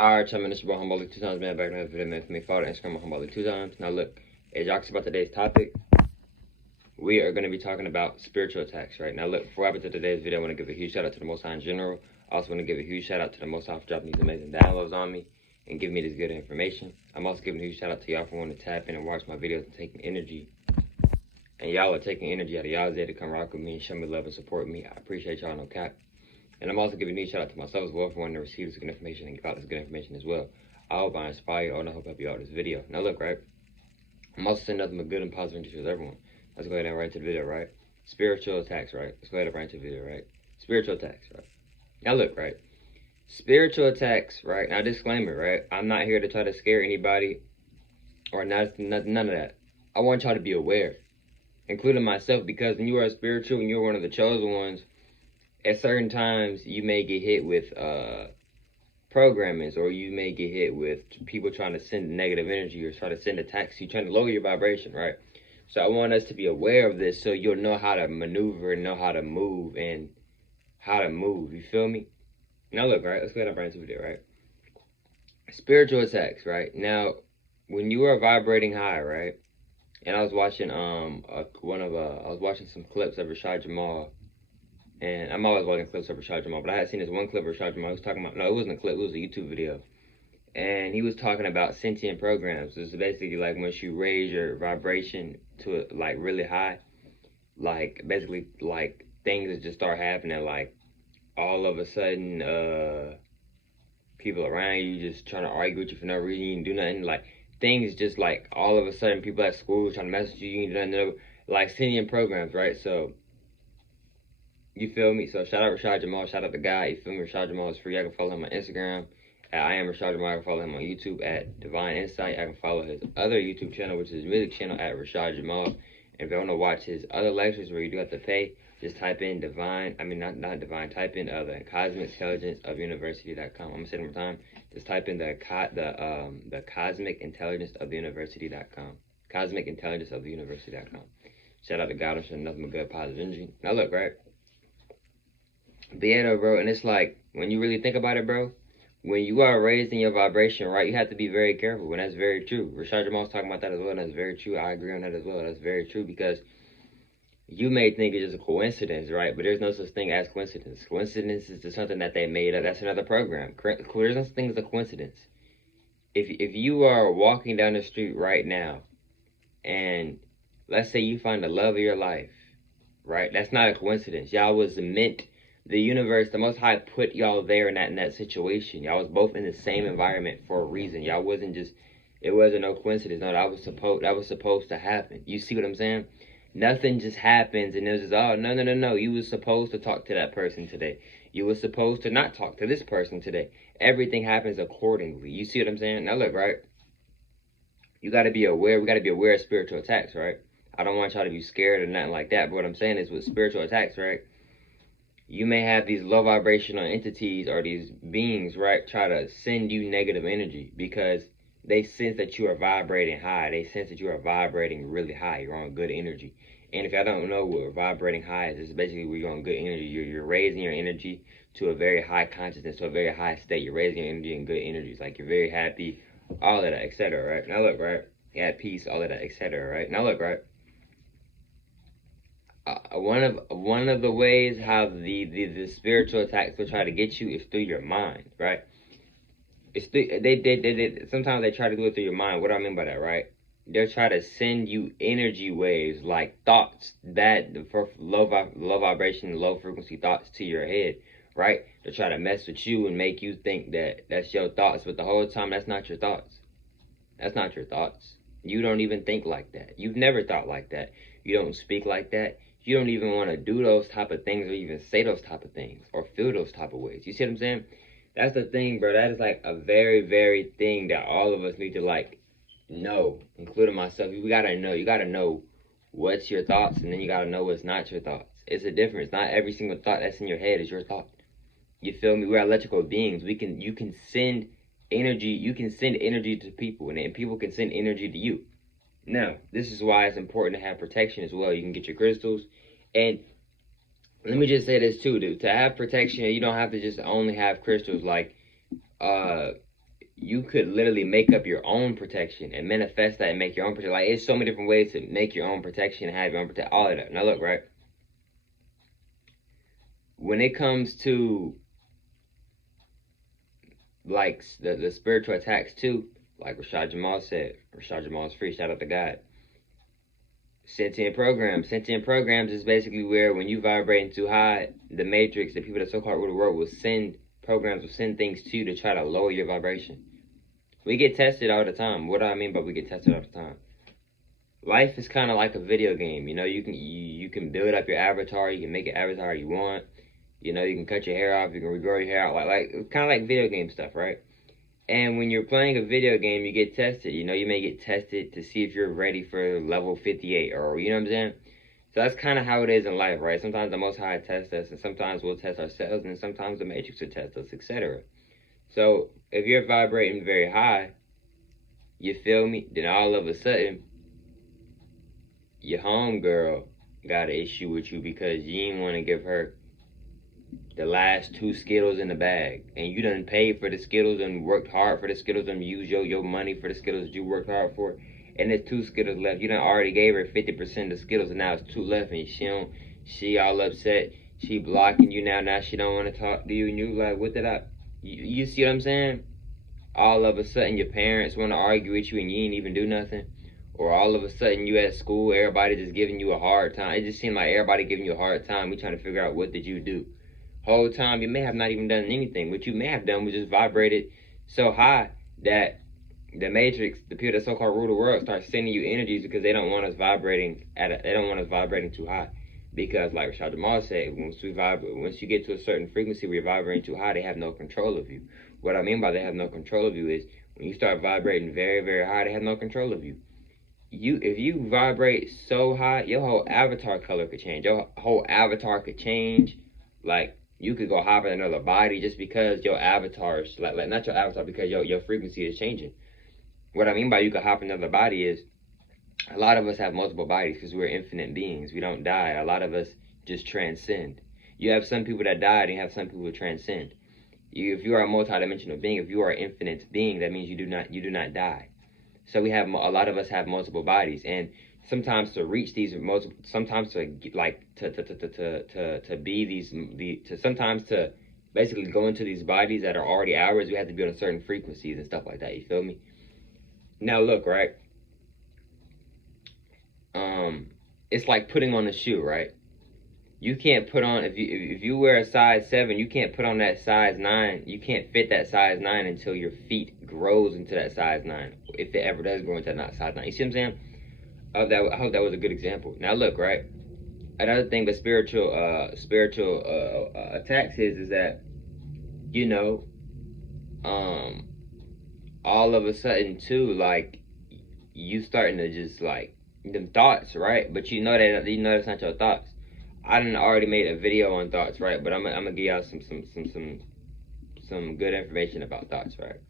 Alright, y'all, man, this is your boy Humboldt 2 times, man. Back in another video, man. For me, follow Instagram Humboldt 2 times. Now, look, as y'all see about today's topic, we are going to be talking about spiritual attacks, right? Now, look, before I get to today's video, I want to give a huge shout out to the Most High in general. I also want to give a huge shout out to the Most High for dropping these amazing downloads on me and giving me this good information. I'm also giving a huge shout out to y'all for wanting to tap in and watch my videos and taking energy. And y'all are taking energy out of y'all's day to come rock with me and show me love and support me. I appreciate y'all, no cap. And I'm also giving a huge shout out to myself as well for wanting to receive this good information and give out this good information as well. I hope I inspire you, and I hope I help you out with this video. Now look, right? I'm also saying nothing but good and positive energy to everyone. Let's go ahead and right to the video, right? Spiritual attacks, right? Let's go ahead and right to the video, right? Spiritual attacks, right? Now look, right? Spiritual attacks, right? Now disclaimer, right? I'm not here to try to scare anybody or none of that. I want y'all to be aware, including myself, because when you are spiritual and you're one of the chosen ones, at certain times you may get hit with programmings, or you may get hit with people trying to send negative energy or try to send attacks, you trying to lower your vibration, right? So I want us to be aware of this so you'll know how to maneuver and know how to move and how to move. You feel me? Now look, right? Let's go ahead and bring into the video, right? Spiritual attacks, right? Now, when you are vibrating high, right? And I was watching I was watching some clips of Rashad Jamal. And I'm always watching clips of Rashad Jamal, but I had seen this one clip of Rashad Jamal. He was talking about, no, it wasn't a clip, it was a YouTube video. And he was talking about sentient programs. It's basically like once you raise your vibration to like really high, like basically like things just start happening. Like all of a sudden, people around you just trying to argue with you for no reason. You didn't do nothing. Like things just like all of a sudden, people at school trying to message you. You didn't do nothing. Like sentient programs, right? So you feel me? So shout out Rashad Jamal. Shout out the guy. You feel me? Rashad Jamal is free. I can follow him on Instagram at I am Rashad Jamal. I can follow him on YouTube at Divine Insight. I can follow his other YouTube channel, which is his music channel, at Rashad Jamal. And if you want to watch his other lectures where you do have to pay, just type in Divine. I mean, not Divine. Type in the Cosmic Intelligence of University.com. I'm gonna say it one more time. Just type in the Cosmic Intelligence of the University.com. Cosmic Intelligence of the University.com. Shout out to God. I'm showing nothing but good positive energy. Now look, right? But yeah, though, bro, and it's like, when you really think about it, bro, when you are raising your vibration, right, you have to be very careful, and that's very true. Rashad Jamal's talking about that as well, and that's very true. I agree on that as well. That's very true, because you may think it's just a coincidence, right, but there's no such thing as coincidence. Coincidence is just something that they made up. That's another program. There's no such thing as a coincidence. If you are walking down the street right now, and let's say you find the love of your life, right, that's not a coincidence. Y'all was meant. The universe, the Most High, put y'all there in that situation. Y'all was both in the same environment for a reason. Y'all wasn't just, it wasn't no coincidence. No, that was supposed to happen. You see what I'm saying? Nothing just happens and it was just, oh, no. You was supposed to talk to that person today. You was supposed to not talk to this person today. Everything happens accordingly. You see what I'm saying? Now look, right? You got to be aware. We got to be aware of spiritual attacks, right? I don't want y'all to be scared or nothing like that. But what I'm saying is with spiritual attacks, right? You may have these low vibrational entities or these beings, right, try to send you negative energy because they sense that you are vibrating high. They sense that you are vibrating really high. You're on good energy. And if y'all don't know what vibrating high is, it's basically where you're on good energy. You're raising your energy to a very high consciousness, to a very high state. You're raising your energy in good energies. Like you're very happy, all of that, etc. Right? Now look, right? You're at peace, all of that, etc. Right? Now look, right? One of the ways how the spiritual attacks will try to get you is through your mind, right? It's through, they sometimes they try to do it through your mind. What do I mean by that, right? They'll try to send you energy waves, like thoughts that for low vibration, low frequency thoughts to your head, right? To try to mess with you and make you think that that's your thoughts, but the whole time that's not your thoughts. That's not your thoughts. You don't even think like that. You've never thought like that. You don't speak like that. You don't even want to do those type of things or even say those type of things or feel those type of ways. You see what I'm saying? That's the thing, bro. That is like a very, very thing that all of us need to like know, including myself. We gotta know. You gotta know what's your thoughts, and then you gotta know what's not your thoughts. It's a difference. Not every single thought that's in your head is your thought. You feel me? We're electrical beings. You can send energy. You can send energy to people, and people can send energy to you. Now, this is why it's important to have protection as well. You can get your crystals. And let me just say this too, dude. To have protection, you don't have to just only have crystals. Like, you could literally make up your own protection and manifest that and make your own protection. Like, it's so many different ways to make your own protection and have your own protection, all of that. Now look, right? When it comes to like the spiritual attacks too, like Rashad Jamal said, Rashad Jamal's free, shout out to God. Sentient programs is basically where when you vibrate too high, the matrix, the people that so-called rule the world will send programs, will send things to you to try to lower your vibration. We get tested all the time. What do I mean by we get tested all the time? Life is kind of like a video game. You know, you can build up your avatar, you can make an avatar you want. You know, you can cut your hair off, you can regrow your hair out, like kind of like video game stuff, right? And when you're playing a video game, you get tested. You know, you may get tested to see if you're ready for level 58, or you know what I'm saying? So that's kind of how it is in life, right? Sometimes the Most High tests us, and sometimes we'll test ourselves, and sometimes the Matrix will test us, etc. So if you're vibrating very high, you feel me? Then all of a sudden, your homegirl got an issue with you because you didn't want to give her the last 2 Skittles in the bag, and you done paid for the Skittles and worked hard for the Skittles and used your money for the Skittles you worked hard for, and there's 2 Skittles left. You done already gave her 50% of the Skittles, and now it's 2 left, and she all upset. She blocking you now she don't want to talk to you, and you like, what did you see what I'm saying? All of a sudden your parents want to argue with you and you ain't even do nothing. Or all of a sudden you at school, everybody just giving you a hard time. It just seemed like everybody giving you a hard time. We trying to figure out, what did you do? Whole time you may have not even done anything. What you may have done was just vibrated so high that the Matrix, the people that so-called rule the world, start sending you energies because they don't want us vibrating too high. Because like Rashad Jamal said, once you get to a certain frequency where you're vibrating too high, they have no control of you. What I mean by they have no control of you is when you start vibrating very, very high, they have no control of you. If you vibrate so high, your whole avatar color could change. Your whole avatar could change. Like, you could go hop in another body just because your avatar is like not your avatar, because your frequency is changing. What I mean by you could hop in another body is a lot of us have multiple bodies because we're infinite beings. We don't die. A lot of us just transcend. You have some people that died and you have some people who transcend. If you are a multidimensional being, if you are an infinite being, that means you do not die. So we have a lot of us have multiple bodies, and sometimes to reach these multiple, sometimes to like to be these sometimes to basically go into these bodies that are already ours, we have to be on certain frequencies and stuff like that. You feel me? Now look, right? It's like putting on a shoe, right? You can't put on, if you wear a size 7, you can't put on that size 9. You can't fit that size 9 until your feet grows into that size 9. If it ever does grow into that size 9. You see what I'm saying? I hope that was a good example. Now look, right? Another thing with spiritual attacks is that, you know, all of a sudden too, like, you starting to just like them thoughts, right? But you know that's not your thoughts. I done already made a video on thoughts, right? But I'm gonna give y'all some good information about thoughts, right?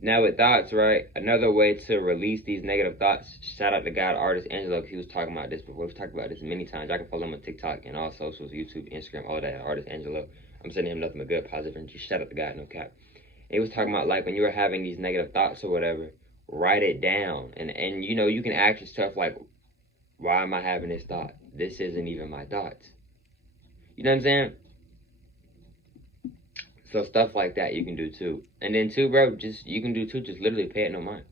Now with thoughts, right? Another way to release these negative thoughts. Shout out to God, Artist Angelo, because he was talking about this before. We've talked about this many times. Y'all can follow him on TikTok and all socials, YouTube, Instagram, all of that. Artist Angelo. I'm sending him nothing but good, positive energy. Shout out to God, no cap. And he was talking about like when you were having these negative thoughts or whatever, write it down, and you know you can ask yourself like, why am I having this thought? This isn't even my thoughts. You know what I'm saying? So stuff like that you can do too. And then too, bro, just literally pay it no mind.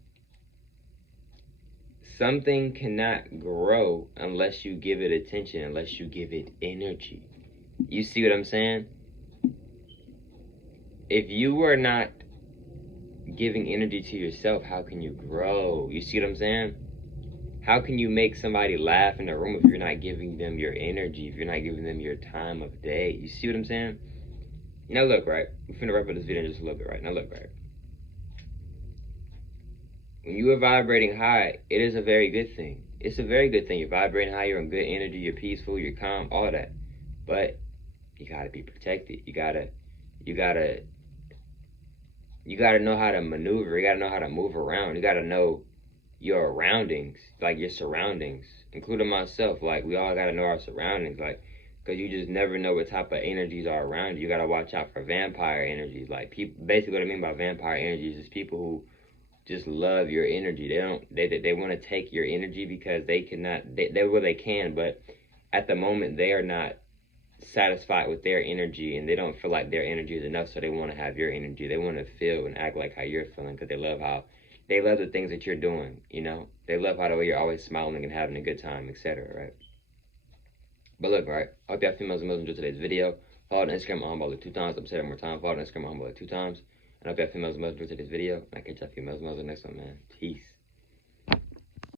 Something cannot grow unless you give it attention, unless you give it energy. You see what I'm saying? If you are not giving energy to yourself, how can you grow? You see what I'm saying? How can you make somebody laugh in a room if you're not giving them your energy, if you're not giving them your time of day? You see what I'm saying? Now look, right? We're finna wrap up this video in just a little bit, right? Now look, right? When you are vibrating high, it is a very good thing. It's a very good thing. You're vibrating high, you're in good energy, you're peaceful, you're calm, all of that. But you gotta be protected. You gotta know how to maneuver. You gotta know how to move around. You gotta know your surroundings, like your surroundings, including myself. Like, we all gotta know our surroundings. Like, because you just never know what type of energies are around you. You gotta watch out for vampire energies. Like, people, basically what I mean by vampire energies is people who just love your energy. They want to take your energy because they cannot, they can, but at the moment they are not satisfied with their energy, and they don't feel like their energy is enough, so they want to have your energy. They want to feel and act like how you're feeling, because they love the things that you're doing, you know? They love how the way you're always smiling and having a good time, etc., right? But look, right, I hope y'all females and males enjoyed today's video. Follow on Instagram, Mahambali 2 times. I'm saying it more time. Follow on Instagram, Mahambali 2 times. And I hope y'all females and males enjoyed today's video. And I catch y'all females and males in the next one, man. Peace.